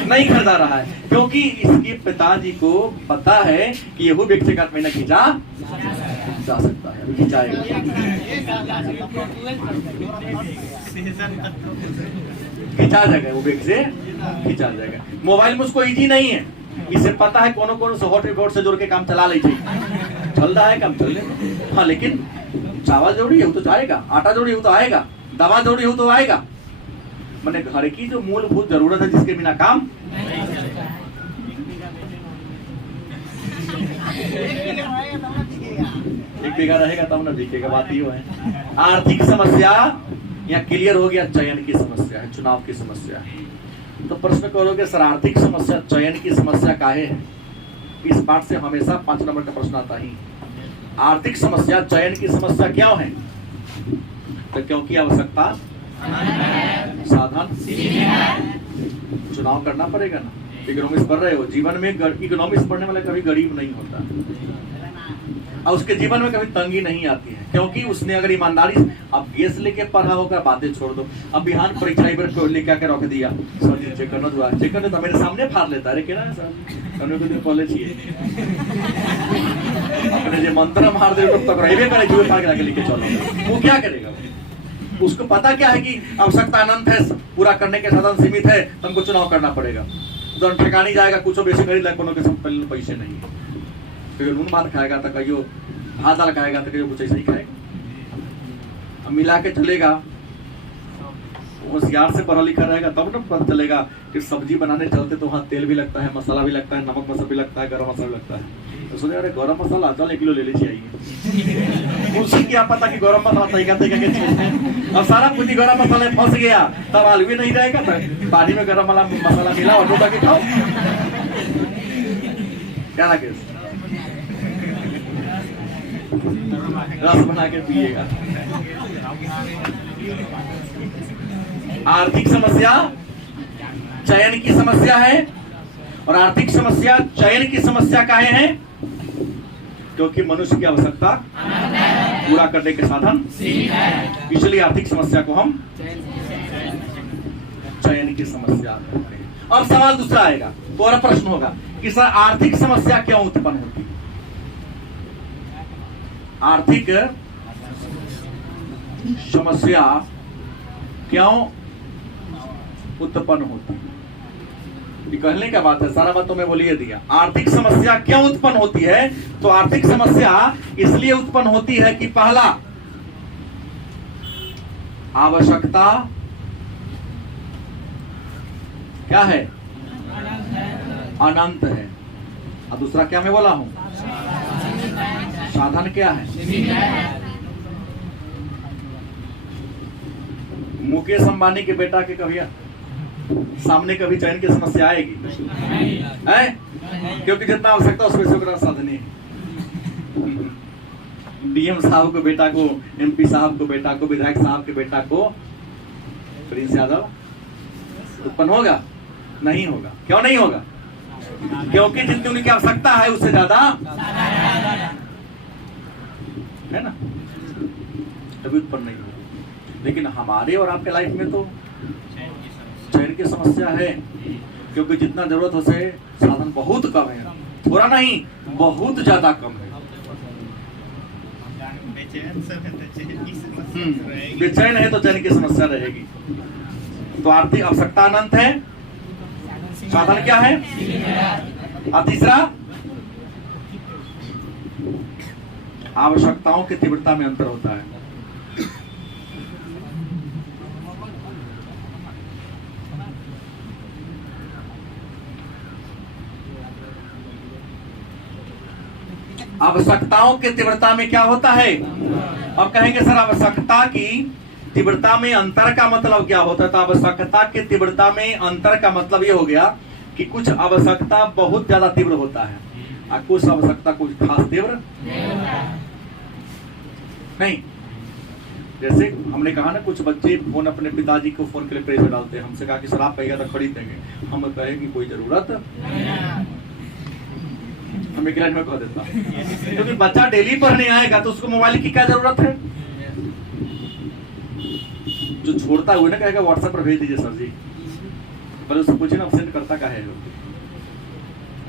नहीं खरीदा रहा है क्योंकि इसके पिताजी को पता है कि यह बैग से 1 महीना खींचा जा सकता है, खिंचाएगा। खिंचा जाएगा, वो बैग से खिंचा जाएगा। मोबाइल में उसको इजी नहीं है, इसे पता है कौन से हॉट से जोड़ के काम चला ले, चल रहा है काम चलने। हाँ, लेकिन चावल जोड़ी हो तो जाएगा, आटा जोड़ी हो तो आएगा, दवा जोड़ी हो तो आएगा। मैंने घर की जो मूलभूत जरूरत है जिसके बिना काम एक बीघा रहेगा तब ना दिखेगा। बात ही है आर्थिक समस्या या क्लियर हो गया। चयन की समस्या है, चुनाव की समस्या है। तो प्रश्न करोगे सर आर्थिक समस्या चयन की समस्या काहे है? इस पाठ से हमेशा 5 नंबर का प्रश्न आता ही। आर्थिक समस्या, चयन की समस्या क्यों है? तो क्योंकि आवश्यकता साधन चुनाव करना पड़ेगा ना। इकोनॉमिक्स पढ़ रहे हो, जीवन में इकोनॉमिक्स पढ़ने वाला कभी गरीब नहीं होता और उसके जीवन में कभी तंगी नहीं आती है, क्योंकि उसने अगर ईमानदारी, अब गैस लेके पढ़ा होगा बातें छोड़ दो। अब बिहान परीक्षा को लेके आके रख दिया, सर जी चेक करना दुआ, चेक करने तो मेरे सामने फाड़ लेता है, क्या सर करने को दिन कॉलेज ही अपने जो मंत्र मार दे तब रहे करे जुए फाड़ के लेके चलो, वो क्या करेगा? उसको पता क्या है कि आवश्यकता अनंत है, पूरा करने के साधन सीमित है, तुमको चुनाव करना पड़ेगा। तो ठिकानी जाएगा, कुछ बेसी खरीद लाए, कोनो के सब पैसे नहीं है, कहीं नून भात खाएगा तो कहियो भात दाल खाएगा तो कहियो कुछ ऐसा ही खाएगा। अब मिला के चलेगा, होशियार से पढ़ा लिखा रहेगा तब ना पता चलेगा कि सब्जी बनाने चलते तो वहाँ तेल भी लगता है, मसाला भी लगता है, नमक मसाला भी लगता है, गरम मसाला भी लगता है। तो सोचे अरे गरम मसाला चल 1 किलो ले लीजिए आइए। उसी क्या पता कि गरम मसाला तरीका तरीका के चीज है, अब सारा कुछ गरम मसाले फंस गया, तब आलू भी नहीं रहेगा, तो पानी में गरम मसाला मिला और डूबा के खाओ, क्या ना केस रस बना के पिएगा। आर्थिक समस्या चयन की समस्या है, और आर्थिक समस्या चयन की समस्या काहे है? क्योंकि मनुष्य की आवश्यकता पूरा करने के साधन, इसलिए आर्थिक समस्या को हम चयन की समस्या कहते हैं। अब सवाल दूसरा आएगा, तो और प्रश्न होगा कि सर आर्थिक समस्या क्यों उत्पन्न होती है? आर्थिक समस्या क्यों उत्पन्न होती है? ये कहने का बात है, सारा बात तो मैं बोलिए दिया। आर्थिक समस्या क्यों उत्पन्न होती है? तो आर्थिक समस्या इसलिए उत्पन्न होती है कि पहला, आवश्यकता क्या है? अनंत है। और दूसरा क्या मैं बोला हूं? साधन क्या है? मुकेश अंबानी के बेटा के कभी सामने कभी चयन की समस्या आएगी है? क्योंकि जितना आवश्यकता उस पैसे का साधन है। डीएम साहब के बेटा को, एमपी साहब के बेटा को, विधायक साहब के बेटा को प्रिंस यादव उत्पन्न होगा? नहीं होगा। क्यों नहीं होगा? क्योंकि जितनी उनकी आवश्यकता है उससे ज्यादा है ना, तभी उत्पन्न नहीं होगा। लेकिन हमारे और आपके लाइफ में तो चयन की समस्या है, क्योंकि जितना जरूरत हो से साधन बहुत कम है, थोड़ा नहीं बहुत ज्यादा कम है। बेचैन है तो चयन की समस्या रहेगी। तो आर्थिक आवश्यकता अनंत है, साधन क्या है? और तीसरा, आवश्यकताओं की तीव्रता में अंतर होता है। आवश्यकताओं की तीव्रता में क्या होता है? अब कहेंगे सर आवश्यकता की तीव्रता में अंतर का मतलब क्या होता है? तो आवश्यकता की तीव्रता में अंतर का मतलब ये हो गया कि कुछ आवश्यकता बहुत ज्यादा तीव्र होता है और कुछ आवश्यकता कुछ खास तीव्र नहीं। जैसे हमने कहा ना, कुछ बच्चे फोन अपने पिताजी को फोन के लिए प्रेशर डालते हैं। हमसे कहा कि सर आप कहिएगा तो खरीद देंगे, हम कहे कि कोई जरूरत हमें में कह देता, क्योंकि बच्चा डेली पढ़ने आएगा तो उसको मोबाइल की क्या जरूरत है? जो छोड़ता है वो ना कहेगा व्हाट्सएप पर भेज दीजिए सर जी, पर उससे पूछे ना सेंड करता का है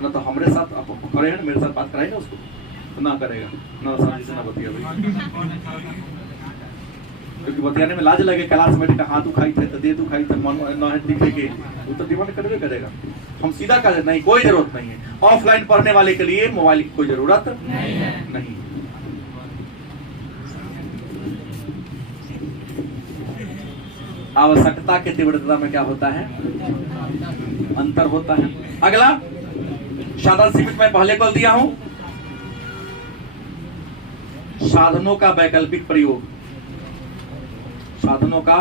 ना, तो हमारे साथ आप करे हैं, मेरे साथ बात कराएगा उसको तो ना करेगा ना, सर जी से ना बतिया भाई, क्योंकि बतियाने में लाज लगे। क्लास में हाथ उखाई थे तो दे तू खाई थे, मन न दिखे के वो तो डिमांड करवे करेगा। हम सीधा कह देते नहीं, कोई जरूरत नहीं है। ऑफलाइन पढ़ने वाले के लिए मोबाइल की कोई जरूरत नहीं। आवश्यकता की तीव्रता में क्या होता है? अंतर होता है। अगला साधन सीमित मैं पहले कल दिया हूं, साधनों का वैकल्पिक प्रयोग। साधनों का,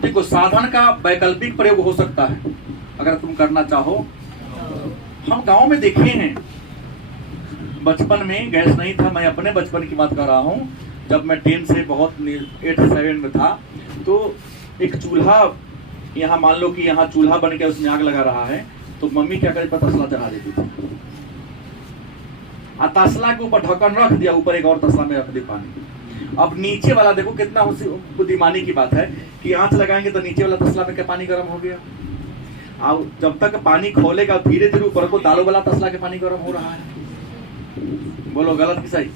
देखो साधन का वैकल्पिक प्रयोग हो सकता है अगर तुम करना चाहो हम गांव में देखे हैं, बचपन में गैस नहीं था। मैं अपने बचपन की बात कर रहा हूँ, जब मैं 10 से बहुत 8-7 में था, तो एक चूल्हा, यहाँ मान लो कि यहाँ चूल्हा बन के उसमें आग लगा रहा है, तो मम्मी क्या करे, पर तसला चढ़ा देती थी, और तसला के ऊपर ढक्कन रख दिया, ऊपर एक और तसला में रख दी पानी। अब नीचे वाला देखो कितना बुद्धिमानी की बात है कि आंच लगाएंगे तो नीचे वाला तसला में क्या पानी गर्म हो गया। अब जब तक पानी खोलेगा धीरे धीरे ऊपर को दालों वाला तसला के पानी गर्म हो रहा है। बोलो गलत कि सही?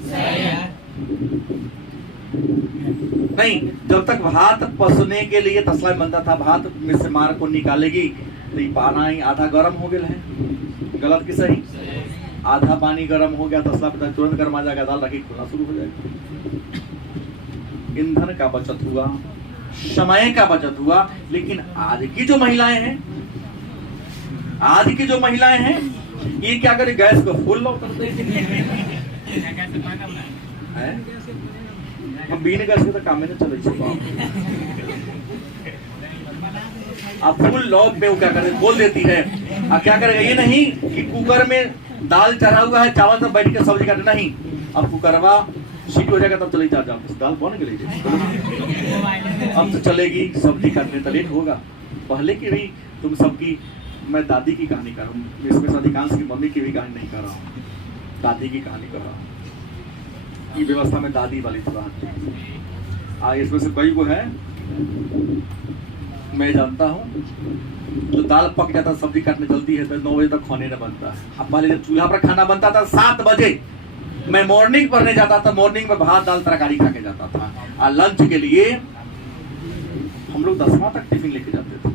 नहीं, जब तक भात पसने के लिए तसला बनता था, भात में से मार को निकालेगी तो ये पानी आधा गर्म हो गया है। गलत कि सही? आधा पानी गर्म हो गया, तसला पे तुरंत गर्म आ जाएगा, दाल रखी खुलना शुरू हो जाएगा। ईंधन का बचत हुआ, समय का बचत हुआ। लेकिन आज की जो महिलाएं हैं, ये क्या करे, गैस को फुल लो करते हैं। हम बिना गैस के तो काम नहीं चले। अब फुल लॉक पे वो क्या करे, खोल देती है। अब क्या करेगा, ये नहीं कि कुकर में दाल चढ़ा हुआ है, चावल तो बैठ के सब्जी काटे, नहीं। अब कुकरवा सीट हो जाएगा तब चले जा, दाल बन गई, अब तो चलेगी, सब्जी काटने तो लेट होगा। पहले की भी तुम सबकी, मैं दादी की कहानी कर रहा हूँ, इसमें से अधिकांश की मम्मी की भी कहानी नहीं कर रहा हूँ, दादी की कहानी कर रहा हूँ। ये व्यवस्था में दादी वाली बात, इसमें से कई को है, मैं जानता हूँ, जो दाल पक जाता है, सब्जी काटने चलती है तो 9 बजे तक खाने न बनता है। अब पहले जब चूल्हा पर खाना बनता था 7 बजे, मैं मॉर्निंग पढ़ने जाता था, मॉर्निंग में भात दाल तरकारी खा के जाता था, और लंच के लिए हम लोग 10वां तक टिफिन लेके जाते थे।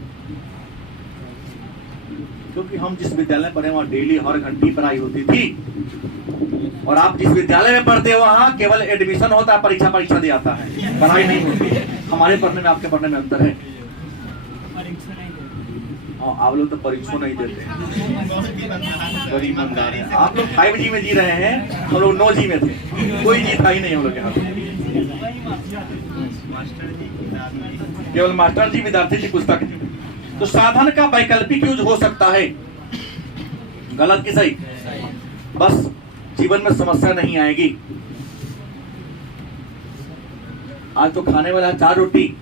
क्योंकि हम जिस विद्यालय में पढ़े वहाँ डेली हर घंटी पढ़ाई होती थी, और आप जिस विद्यालय में पढ़ते हो वहाँ केवल एडमिशन होता है, परीक्षा दे आता है, पढ़ाई नहीं होती। हमारे पढ़ने में आपके पढ़ने में अंतर है। आप लोग तो परीक्षा नहीं देते हैं, बड़ी ईमानदार है। आप लोग 5G में जी रहे हैं, हम लोग 9G में थे, कोई जी था ही नहीं हम लोग यहाँ। केवल मास्टर जी, विद्यार्थी जी, पुस्तक जी। तो साधन का वैकल्पिक यूज हो सकता है। गलत कि सही? बस जीवन में समस्या नहीं आएगी। आज तो खाने वाला 4 रोटी,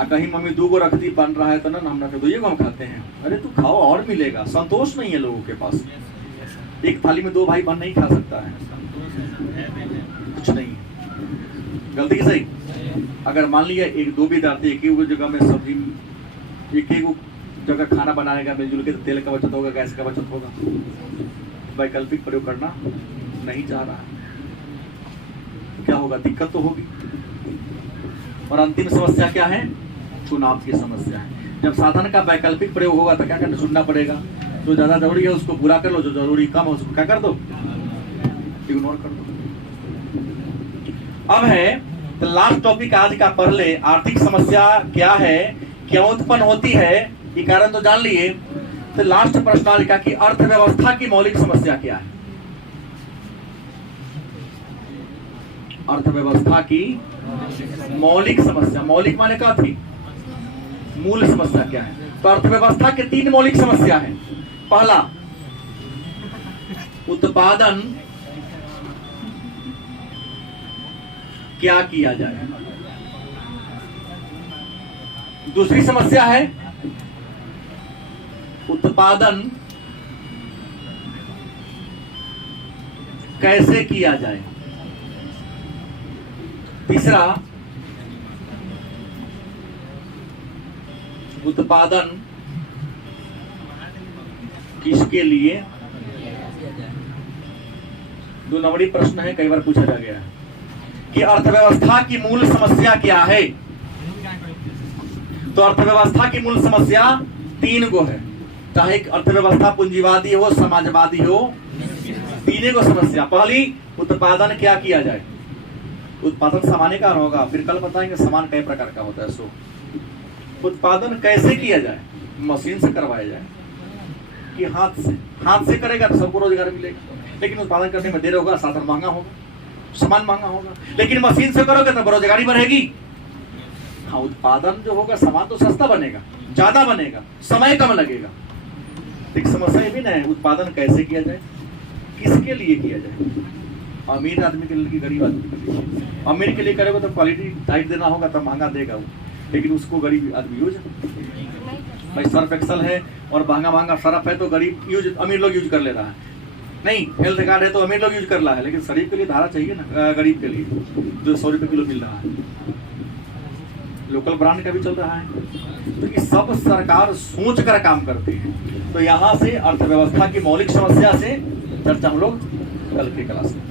कहीं मम्मी 2 गो रख दी, बन रहा है तो ना हम 2 गो हम खाते हैं। अरे तू खाओ और मिलेगा। संतोष नहीं है लोगों के पास। एक थाली में 2 भाई बन नहीं खा सकता है, कुछ नहीं। गलती की सही? अगर मान लिया 1-2 विद्यार्थी एक ही जगह में सब्जी, एक ही जगह खाना बनाएगा मिलजुल के, तो तेल का बचत होगा, गैस का बचत होगा। वैकल्पिक प्रयोग करना नहीं चाह रहा है, क्या होगा? दिक्कत तो होगी। और अंतिम समस्या क्या है? चुनाव की समस्या है। जब साधन का वैकल्पिक प्रयोग होगा तो क्या करना, चुनना पड़ेगा। जो ज्यादा जरूरी है उसको पूरा कर लो, जो जरूरी कम है उसको क्या कर दो, इग्नोर कर दो। अब है तो लास्ट टॉपिक आज का पढ़ ले। आर्थिक समस्या क्या है, क्यों उत्पन्न होती है, ये कारण तो जान लिए। तो लास्ट प्रश्न लिखा कि अर्थव्यवस्था की मौलिक समस्या क्या है। अर्थव्यवस्था की मौलिक समस्या, मौलिक माने क्या थी, मूल समस्या क्या है। तो अर्थव्यवस्था के 3 मौलिक समस्या है। पहला, उत्पादन क्या किया जाए। दूसरी समस्या है उत्पादन कैसे किया जाए। तीसरा, उत्पादन किसके लिए। 2 नंबरी प्रश्न है, कई बार पूछा जा गया है कि अर्थव्यवस्था की मूल समस्या क्या है। तो अर्थव्यवस्था की मूल समस्या 3 गो है, चाहे अर्थव्यवस्था पूंजीवादी हो, समाजवादी हो, 3 गो समस्या। पहली, उत्पादन क्या किया जाए। उत्पादन सामान्य कारण होगा, फिर कल बताएंगे सामान कई प्रकार का होता है। सो उत्पादन कैसे किया जाए, मशीन से करवाया जाए कि हाथ से करेगा तो सबको रोजगार मिलेगा। लेकिन उत्पादन करने में देर होगा, साधन महंगा होगा, सामान महंगा होगा। लेकिन मशीन से करोगे तो बेरोजगारी बढ़ेगी। उत्पादन जो होगा, सामान तो सस्ता बनेगा, ज्यादा बनेगा, समय कम लगेगा। एक समस्या ये भी ना है, उत्पादन कैसे किया जाए, किसके लिए किया जाए। अमीर आदमी के लिए कि गरीब आदमी के लिए। अमीर के लिए करेगा तो क्वालिटी टाइट देना होगा तो महंगा देगा वो, लेकिन उसको गरीब आदमी यूज, भाई सर्फ एक्सल है और महंगा सर्फ है तो गरीब यूज, अमीर लोग यूज कर ले रहा है। नहीं, हेल्थ कार्ड है तो अमीर लोग यूज कर रहा है, लेकिन शरीर के लिए धारा चाहिए ना गरीब के लिए, जो 100 रुपये किलो मिल रहा है, लोकल ब्रांड का भी चल रहा है। तो ये सब सरकार सोच कर काम करती है। तो यहाँ से अर्थव्यवस्था की मौलिक समस्या से चर्चा हम लोग कल की क्लास में